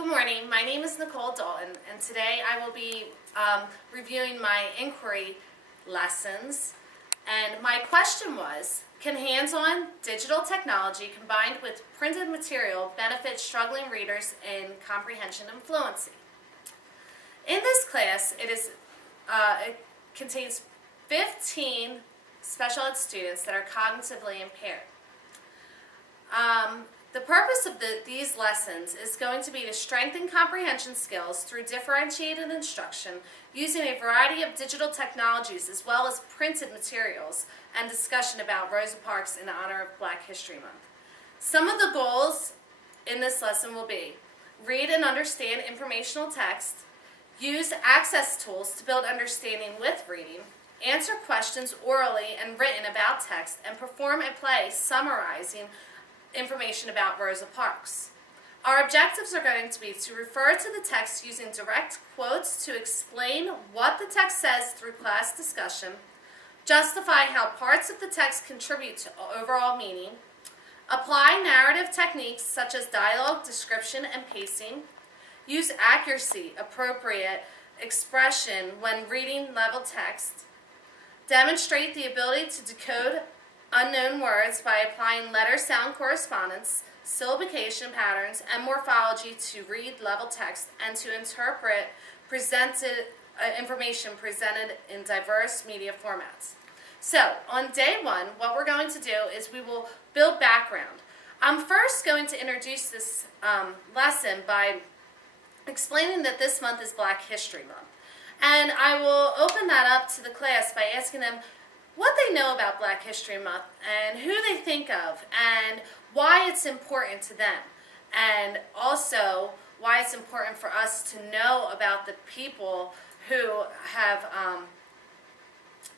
Good morning, my name is Nichole Dalton, and today I will be reviewing my inquiry lessons. And my question was, can hands-on digital technology combined with printed material benefit struggling readers in comprehension and fluency? In this class, it contains 15 special ed students that are cognitively impaired. The purpose of these lessons is going to be to strengthen comprehension skills through differentiated instruction using a variety of digital technologies as well as printed materials and discussion about Rosa Parks in honor of Black History Month. Some of the goals in this lesson will be read and understand informational text, use access tools to build understanding with reading, answer questions orally and written about text, and perform a play summarizing information about Rosa Parks. Our objectives are going to be to refer to the text using direct quotes to explain what the text says through class discussion, justify how parts of the text contribute to overall meaning, apply narrative techniques such as dialogue, description, and pacing, use accuracy, appropriate expression when reading level text, demonstrate the ability to decode unknown words by applying letter-sound correspondence, syllabication patterns, and morphology to read level text, and to interpret information presented in diverse media formats. So, on day one, what we're going to do is we will build background. I'm first going to introduce this lesson by explaining that this month is Black History Month. And I will open that up to the class by asking them what they know about Black History Month and who they think of and why it's important to them, and also why it's important for us to know about the people who have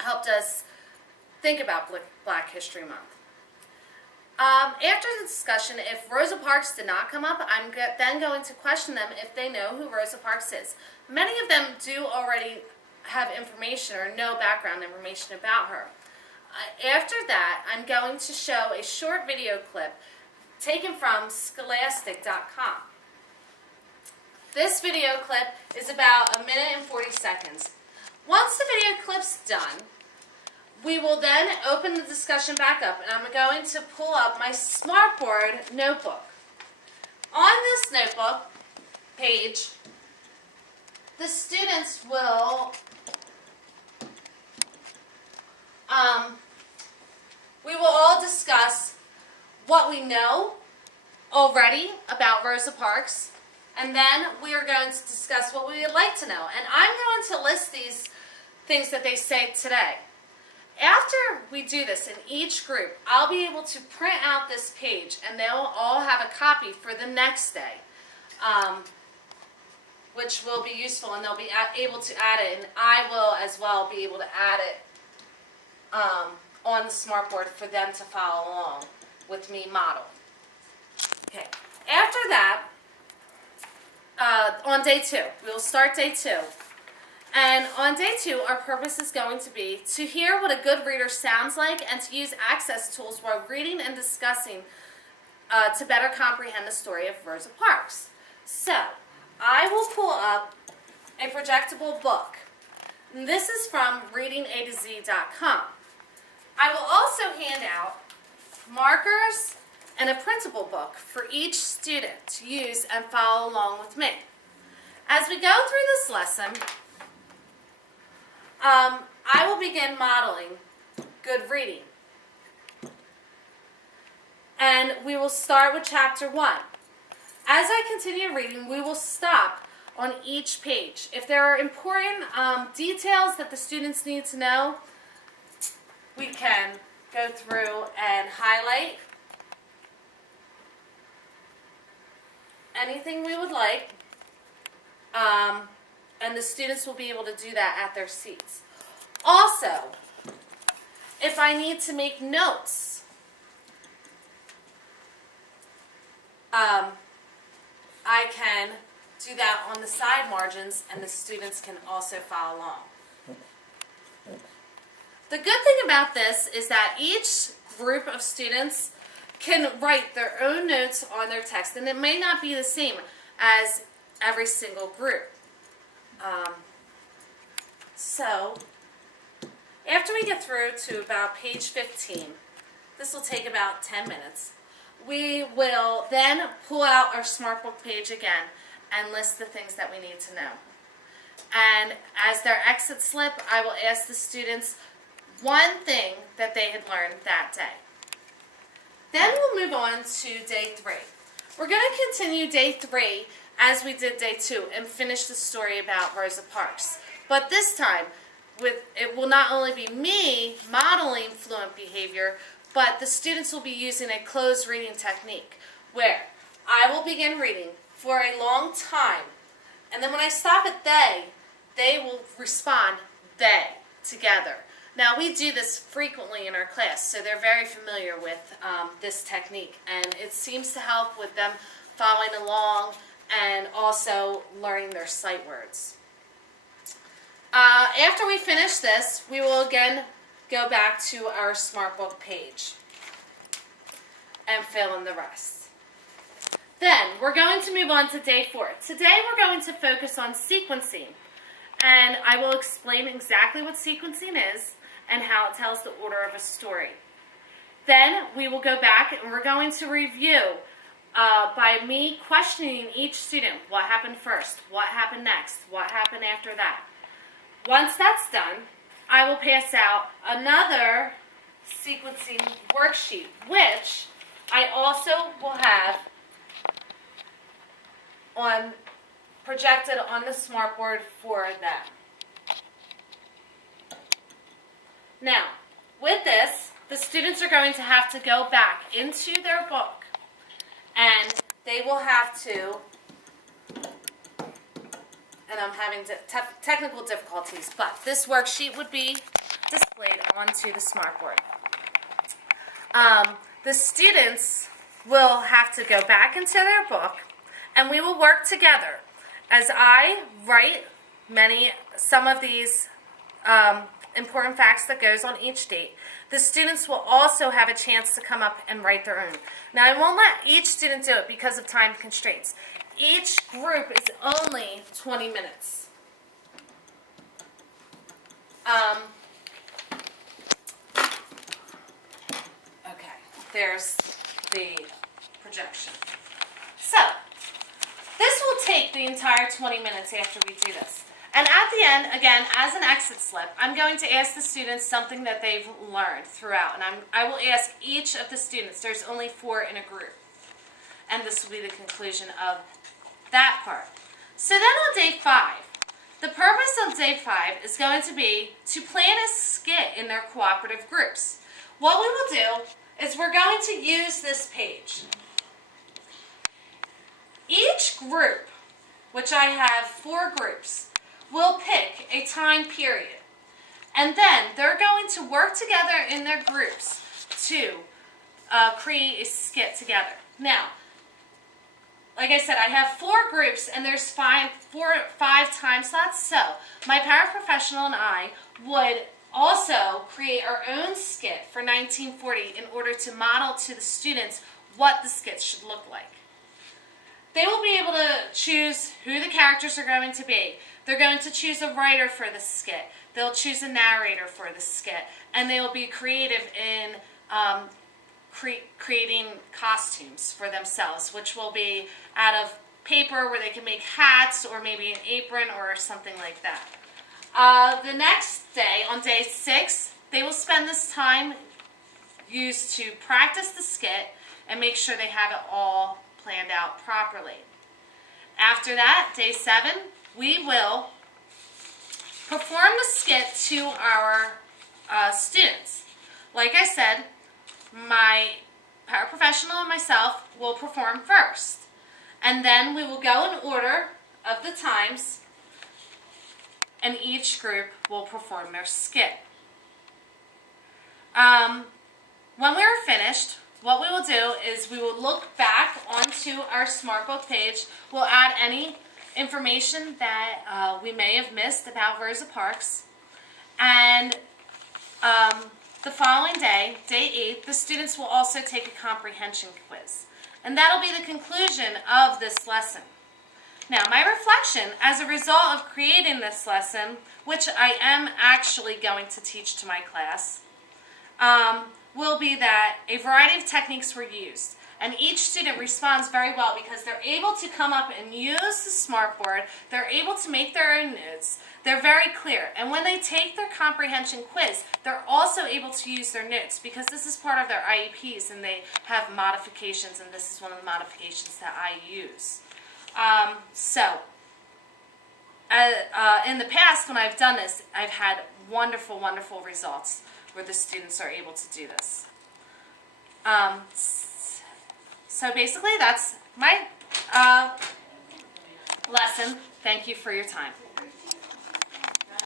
helped us think about Black History Month. After the discussion, if Rosa Parks did not come up, I'm then going to question them if they know who Rosa Parks is. Many of them do already have information or no background information about her. After that, I'm going to show a short video clip taken from scholastic.com. This video clip is about 1 minute and 40 seconds. Once the video clip's done, we will then open the discussion back up, and I'm going to pull up my Smartboard notebook. On this notebook page, the students will we will all discuss what we know already about Rosa Parks, and then we are going to discuss what we would like to know. And I'm going to list these things that they say today. After we do this in each group, I'll be able to print out this page, and they'll all have a copy for the next day, which will be useful, and they'll be able to add it, and I will as well be able to add it on the Smartboard for them to follow along with me modeling. Okay. After that, on day 2, we'll start day 2. And on day 2, our purpose is going to be to hear what a good reader sounds like and to use access tools while reading and discussing to better comprehend the story of Rosa Parks. So, I will pull up a projectable book. And this is from readingatoz.com. I will also hand out markers and a printable book for each student to use and follow along with me. As we go through this lesson, I will begin modeling good reading. And we will start with chapter 1. As I continue reading, we will stop on each page. If there are important details that the students need to know, we can go through and highlight anything we would like, and the students will be able to do that at their seats. Also, if I need to make notes, I can do that on the side margins, and the students can also follow along. The good thing about this is that each group of students can write their own notes on their text, and it may not be the same. as every single group. So, after we get through to about page 15, this will take about 10 minutes, we will then pull out our SmartBook page again and list the things that we need to know. And as their exit slip, I will ask the students one thing that they had learned that day. Then we'll move on to day 3. We're going to continue day 3 as we did day 2 and finish the story about Rosa Parks. But this time, it will not only be me modeling fluent behavior, but the students will be using a closed reading technique where I will begin reading for a long time, and then when I stop at they will respond they together. Now we do this frequently in our class, so they're very familiar with this technique, and it seems to help with them following along and also learning their sight words. After we finish this, we will again go back to our SmartBook page and fill in the rest. Then we're going to move on to day 4. Today we're going to focus on sequencing, and I will explain exactly what sequencing is and how it tells the order of a story. Then we will go back and we're going to review by me questioning each student, what happened first, what happened next, what happened after that. Once that's done, I will pass out another sequencing worksheet, which I also will have projected on the smartboard for them. Now, with this, the students are going to have to go back into their book, and they will have to, and I'm having technical difficulties, but this worksheet would be displayed onto the smartboard. The students will have to go back into their book, and we will work together as I write some of these important facts that goes on each date. The students will also have a chance to come up and write their own. Now, I won't let each student do it because of time constraints. Each group is only 20 minutes. Okay, there's the projection. So, this will take the entire 20 minutes after we do this. And at the end, again, as an exit slip, I'm going to ask the students something that they've learned throughout. And I will ask each of the students, there's only 4 in a group. And this will be the conclusion of that part. So then on day 5, the purpose of day 5 is going to be to plan a skit in their cooperative groups. What we will do is we're going to use this page. Each group, which I have 4 groups, will pick a time period. And then they're going to work together in their groups to create a skit together. Now, like I said, I have 4 groups and there's 5 time slots. So my paraprofessional and I would also create our own skit for 1940 in order to model to the students what the skit should look like. They will be able to choose who the characters are going to be. They're going to choose a writer for the skit. They'll choose a narrator for the skit. And they will be creative in creating costumes for themselves, which will be out of paper where they can make hats or maybe an apron or something like that. The next day, on day 6, they will spend this time used to practice the skit and make sure they have it all planned out properly. After that, day 7, we will perform the skit to our students. Like I said, my paraprofessional and myself will perform first. And then we will go in order of the times, and each group will perform their skit. When we are finished, what we will do is we will look back onto our SmartBook page. We'll add any information that we may have missed about Rosa Parks. And the following day, day 8, the students will also take a comprehension quiz. And that'll be the conclusion of this lesson. Now, my reflection as a result of creating this lesson, which I am actually going to teach to my class, will be that a variety of techniques were used. And each student responds very well because they're able to come up and use the smartboard. They're able to make their own notes. They're very clear. And when they take their comprehension quiz, they're also able to use their notes because this is part of their IEPs and they have modifications, and this is one of the modifications that I use. In the past when I've done this, I've had wonderful, wonderful results where the students are able to do this. So basically that's my lesson. Thank you for your time.